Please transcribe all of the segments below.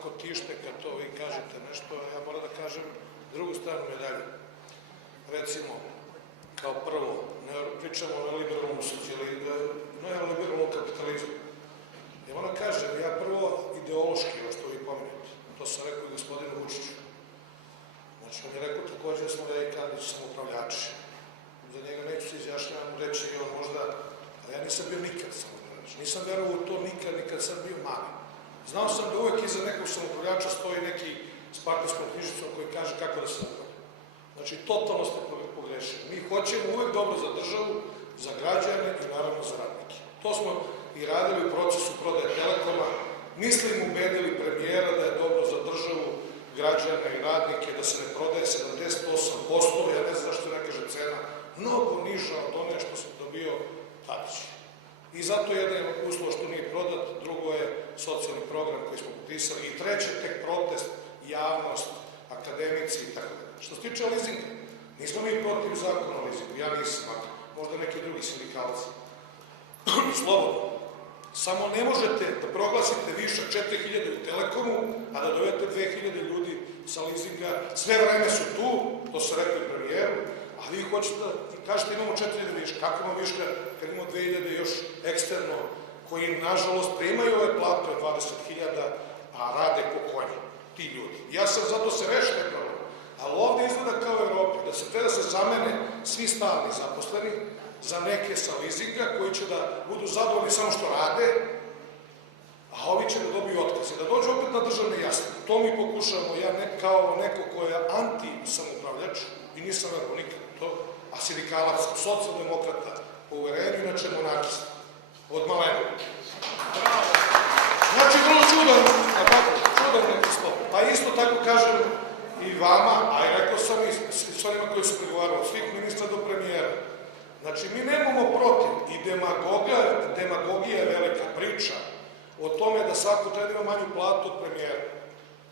onako tište kad to vi kažete nešto, ja moram da kažem drugu stranu medalje. Recimo, kao prvo, ne pričamo o neoliberalnom socijalizmu, neoliberalnom kapitalizmu. Ja moram da kažem, ja prvo ideološki, ovo što vi pominjate, to sam rekao i gospodinu Vučiću. Znači, on je rekao također da smo ja i Kandić samoupravljači. Za njega neću se izjašnjavam reći i on možda, a ja nisam bio nikad samoupravljač. Nisam verovao u to nikad, nikad sam bio mali. Znao sam da uvek iza nekog samoupravljača stoji neki s partijskom knjižicom koji kaže kako da se upravlja. Znači, totalno ste pogrešili. Mi hoćemo uvek dobro za državu, za građane i naravno za radnike. To smo i radili u procesu prodaje Telekoma. Mislim, ubedili premijera da je dobro za državu, građane i radnike, da se ne prodaje 78%, ja ne znam zašto ne kaže cena, mnogo niža od one što sam dobio Tadić. I zato jedan uslov što nije prodat, drugo je socijalni program koji smo potpisali i treće tek protest, javnost, akademici i tako da. Što se tiče leasinga, nismo mi protiv zakona o leasingu, ja nisam, možda neki drugi sindikalci. Slobodno. Samo ne možete da proglasite više 4000 u Telekomu, a da dovedete 2000 ljudi sa leasinga. Sve vreme su tu, to se rekli premijeru, a vi hoćete da kažete imamo 4000 viška. Kako imamo viška kad imamo 2000 još eksterno, koji nažalost primaju ove plate od 20.000, a rade po konji, ti ljudi. Ja sam zato se reši te problem. Ali ovde izgleda kao u Evropi, da se treba da se zamene svi stalni zaposleni za neke sa leasinga koji će da budu zadovoljni samo što rade, a ovi će da dobiju otkaze, da dođu opet na državne jasne. To mi pokušamo, ja kao neko ko je anti-samoupravljač i nisam verovao nikada to, a sindikalac, socijaldemokrata, po uverenju, inače monarhista, od malena. Znači, vrlo čudan, a tako, čudan neki slov. Pa isto tako kažem i vama, a i rekao sam i s onima koji su pregovarali, svih ministra do premijera. Znači, mi nemamo protiv i demagogija je velika priča o tome da svako treba ima manju platu od premijera.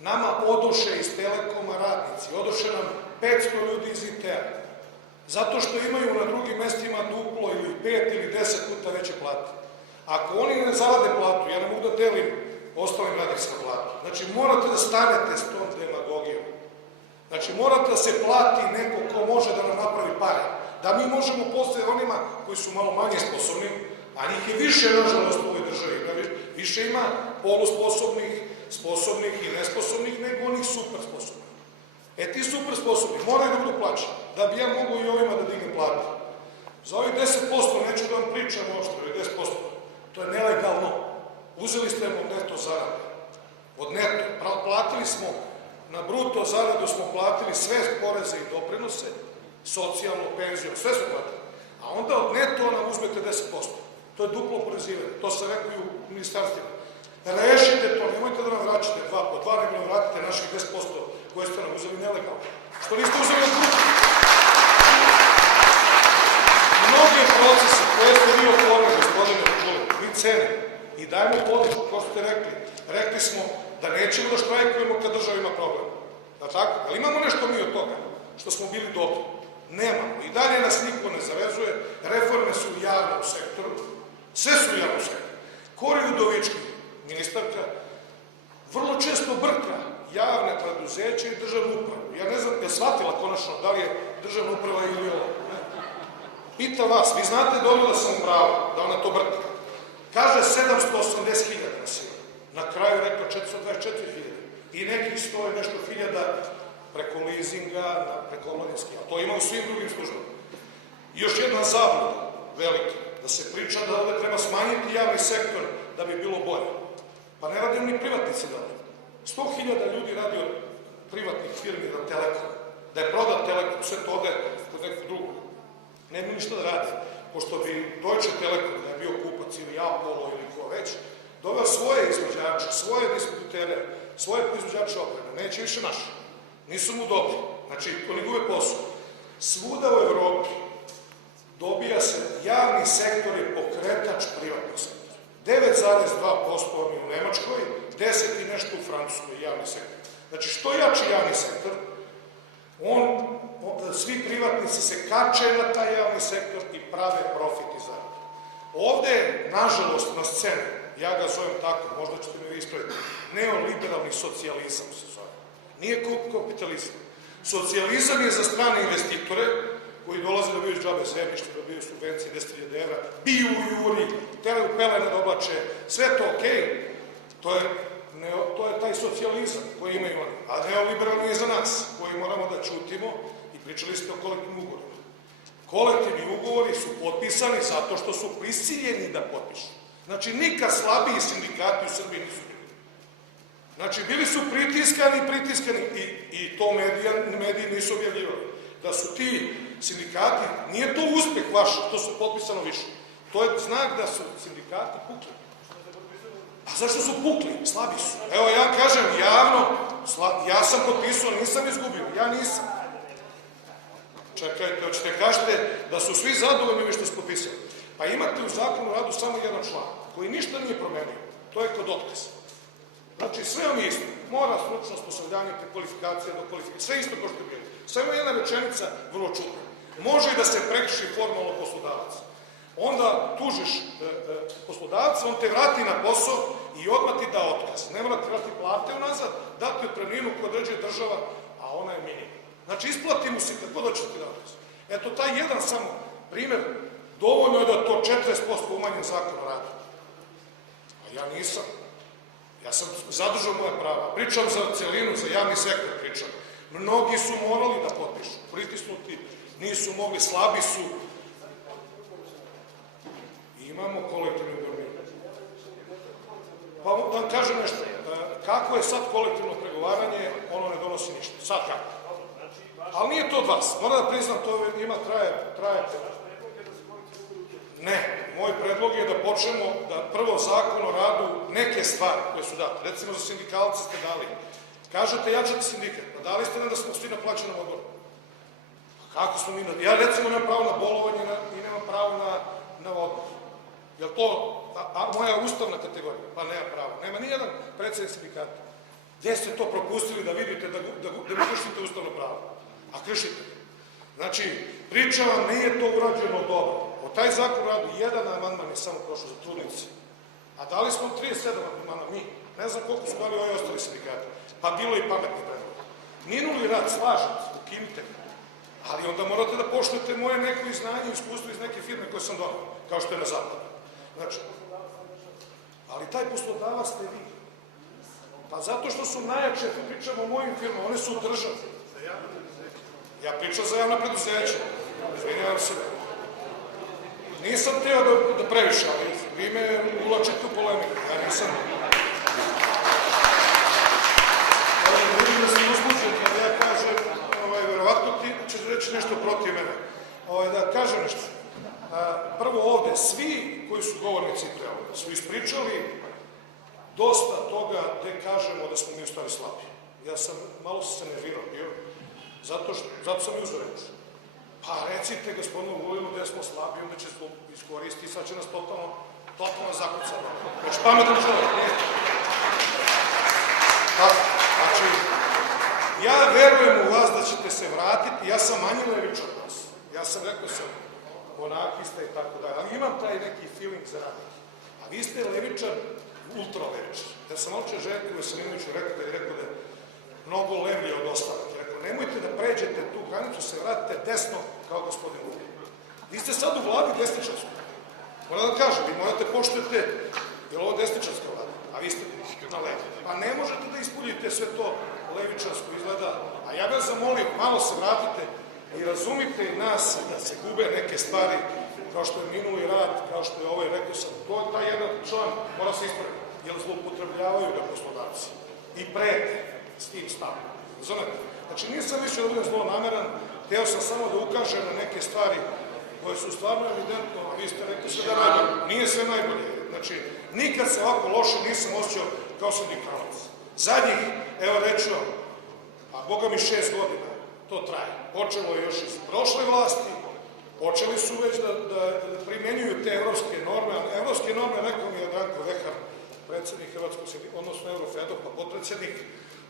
Nama odoše iz Telekoma radnici, odoše nam 500 ljudi iz IT-a, zato što imaju na drugim mestima duplo ili 5 ili 10 puta veće plate. Ako oni ne zarade platu, ja ne mogu da delim ostalim radnicima platu. Znači, morate da stanete s tom demagogijom. Znači, morate da se plati neko ko može da nam napravi pare. Da mi možemo postaviti onima koji su malo manje sposobni, a njih je više, nažalost, u ovoj državi. Više ima polusposobnih, sposobnih i nesposobnih, nego onih super sposobnih. Ti super sposobni moraju da budu plaćeni, da bi ja mogu i ovima da dignem platu. Za ovih 10% neću da vam pričam uopšte, ovih 10%. To je nelegalno. Uzeli ste od neto zarade. Od neto. Platili smo, na bruto zaradu smo platili sve poreze i doprinose, socijalno, penziju, sve su platili. A onda od neto nam uzmete 10%. To je duplo porezivanje. To se rekao i u ministarstvima. Rešite to, nemojte da nam vraćate 2 po 2, nego nam vratite naših 10% koje ste nam uzeli nelegalno. Što niste uzeli od bruto. Mnoge procese koje ste vi otvorili, gospodine Vulin, mi cenimo i dajemo podršku, kao ste rekli. Rekli smo da nećemo da štrajkujemo kad država ima problem. Da tako? Ali imamo nešto mi od toga, što smo bili dobri. Nemamo. I dalje nas niko ne zavezuje. Reforme su u javnom sektoru. Sve su u javnom sektoru. Kori Udovički, ministarka, vrlo često brka javne preduzeće i državnu upravu. Ja ne znam, je shvatila konačno da li je državna uprava ili ovo. Pita vas, vi znate dobro da sam u pravu, da ona to brka. Kaže 780.000 nas je. Na kraju rekao 424.000. I nekih 100 i nešto hiljada preko leasinga, preko omladinskih. A to ima u svim drugim službama. I još jedna zabluda velika, da se priča da ovde treba smanjiti javni sektor da bi bilo bolje. Pa ne radi ni privatnici dobro. 100.000 ljudi radi od privatnih firmi na Telekom. Da je prodat Telekom, sve to ode kod nekog drugog. Nema ništa da radi. Pošto bi Deutsche Telekom, da je bio kupac ili Apollo ili ko već, doveo svoje izvođače, svoje distributere, svoje proizvođače opreme. Neće više naše. Nisu mu dobri. Znači, oni gube posao. Svuda u Evropi dobija se, javni sektor je pokretač privatnog sektora. 9,2% u Nemačkoj, 10 i nešto u Francuskoj javni sektor. Znači, što jači javni sektor, svi privatnici se kače na taj javni sektor i prave profit i zarade. Ovde, nažalost, na sceni, ja ga zovem tako, možda ćete me vi ispraviti, neoliberalni socijalizam se zove. Nije kapitalizam. Socijalizam je za strane investitore koji dolaze da biju džabe zemljište, da biju subvencije 10.000 evra, biju u juri, teraju pelene da oblače, sve to okej. To je taj socijalizam koji imaju oni. A neoliberalni je za nas, koji moramo da ćutimo i pričali ste o kolektivnim ugovorima. Kolektivni ugovori su potpisani zato što su prisiljeni da potpišu. Znači, nikad slabiji sindikati u Srbiji nisu bili. Znači, bili su pritiskani i to mediji nisu objavljivali. Da su ti sindikati, nije to uspeh vaš, što su potpisano više. To je znak da su sindikati pukli. A zašto su pukli? Slabi su. Evo, ja kažem javno, ja sam potpisao, nisam izgubio, ja nisam. Čekajte, hoćete kažete da su svi zadovoljni vi što su potpisali. Pa imate u zakonu o radu samo jedan član, koji ništa nije promenio. To je kod otkaza. Znači, sve vam je isto. Mora stručno osposobljavanje, prekvalifikacija, dokvalifikacija, sve isto kao što je bilo. Samo jedna rečenica, vrlo čudna. Može i da se prekrši formalno poslodavac. Onda tužiš poslodavca, on te vrati na posao i odmah ti da otkaz. Ne mora ti vrati plate unazad, dati otpremninu koju određuje država, a ona je minimum. Znači, isplati mu se kad god hoće ti da otkaz. Eto, taj jedan samo primer, dovoljno je da to 40% umanjen zakon o radu. A ja nisam. Ja sam zadržao moje prava. Pričam za celinu, za javni sektor pričam. Mnogi su morali da potpišu, pritisnuti, nisu mogli, slabi su. Imamo kolektivno ugovoranje. Pa da vam kažem nešto, kako je sad kolektivno pregovaranje, ono ne donosi ništa. Sad kako? Ali nije to od vas. Moram da priznam, to ima traje. Ne, moj predlog je da počnemo da prvo zakon o radu neke stvari koje su date. Recimo za sindikalce ste dali. Kažete jačate sindikat, pa dali ste nam da smo svi na plaćenom odboru. Kako smo mi na... Ja recimo nemam pravo na bolovanje i nemam pravo na odbor. Je li to moja ustavna kategorija? Pa nema pravo. Nema nijedan predsednik sindikata. Gde ste to propustili da vidite da mi kršite ustavno pravo? A kršite. Znači, priča vam nije to urađeno dobro. O taj zakon radu jedan amandman je samo prošao za trudnice. A dali smo 37 amandmana mi. Ne znam koliko su dali ovi ostali sindikati. Pa bilo i pametni predlog. Minuli rad, slažem se, ukinite. Ali onda morate da poštujete moje neko znanje i iskustvo iz neke firme koje sam donao, kao što je na zapadu. Znači, ali taj poslodavac ste vi. Pa zato što su najjače, pričamo o mojim firmama, one su u državi. Ja pričam za javna preduzeća. Izvinjavam se. Nisam teo da previše, ali vi me ulačete u polemiku. Ja nisam... Vidim da se uzbuđete, da ja kažem, verovatno ti ćeš reći nešto protiv mene. Da kažem nešto. Prvo ovde, svi koji su govornici pre ovoga su ispričali dosta toga gde kažemo da smo mi u stvari slabi. Ja sam, malo se nervirao bio, zato sam i uzeo reč. Pa recite gospodinu Vulinu gde smo slabi, onda će se iskoristiti i sad će nas totalno zakucati. Već pametan čovjek. Znači, ja verujem u vas da ćete se vratiti, ja sam manji levičar od vas. Ja sam rekao sam monarhista i tako dalje, ali imam taj neki feeling za radnike. A vi ste levičar, ultra levičar. Ja sam oče Željko Veselinoviću rekao da je mnogo levije od ostalih. Rekao, nemojte da pređete tu granicu, se vratite desno kao gospodin Vulin. Vi ste sad u vladi desničarskoj. Moram da kažem, vi morate poštujete, je li ovo desničarska vlada, a vi ste na levi. Pa ne možete da ispunite sve to levičarsko izgleda, a ja vas zamolim, malo se vratite i razumite i nas da se gube neke stvari, kao što je minuli rad, kao što je ovaj, rekao sam, to je taj jedan član, mora se ispraviti, jer zloupotrebljavaju ga poslodavci i prete s tim stavom. Znate, znači nisam mislio da budem zlonameran, hteo sam samo da ukažem na neke stvari koje su stvarno evidentno, a vi ste rekli sve da najbolje. Nije sve najbolje. Znači, nikad se ovako loše nisam osjećao kao sindikalac. Zadnjih, evo rečeno, a boga mi 6 godina, to traje. Počelo je još iz prošle vlasti, počeli su već da primenjuju te evropske norme, a evropske norme, rekao mi je Branko Vehar, predsednik Hrvatskog sindikata, odnosno Eurofedov, pa potpredsednik,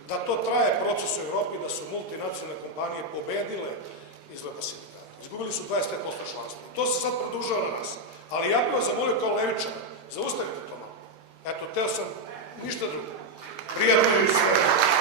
da to traje proces u Evropi, da su multinacionalne kompanije pobedile izgleda sindikata. Izgubili su 25% članstva. To se sad produžava na nas. Ali ja bih vas zamolio kao levičar, zaustavite to malo. hteo sam ništa drugo. Prijatno i sve.